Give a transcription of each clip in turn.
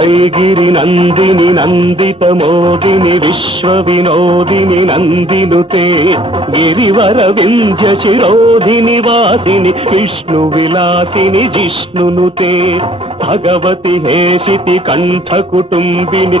ఐగిరి నందిని నందిత మోదిని విశ్వ వినోదిని నందినుతే గిరివర వింధ్య శిరోధిని వాసిని విష్ణు విలాసిని జిష్ణునుతే భగవతి హేషితి కంఠ కుటుంబిని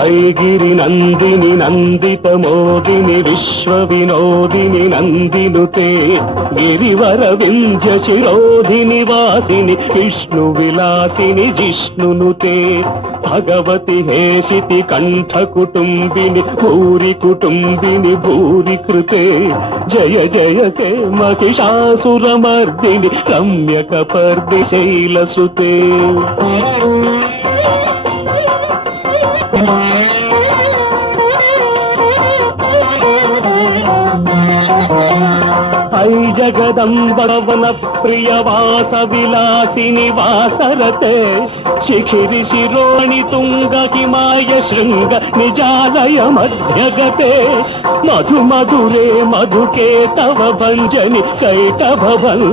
ఐగిరి నందిని నందిత మోదిని విశ్వ వినోదిని నందినుతే గిరివర వింధ్య శిరోధిని వాసిని విష్ణు విలాసిని జిష్ణునుతే భగవతి హేషితి కంఠ కుటుంబిని భూరి కుటుంబిని భూరి కృతే జయ జయ కే మహిషాసురమర్దిని రమ్యక పర్ది శైలసుతే ఐ జగదంబవన ప్రియ వాస విలాసిని వాసరతే శిఖిరి శిరోణి తుంగ హిమాయ శృంగ నిజాలయ మధ్యగతే మధు మధురే మధుకే తవ భంజని కైటభవన్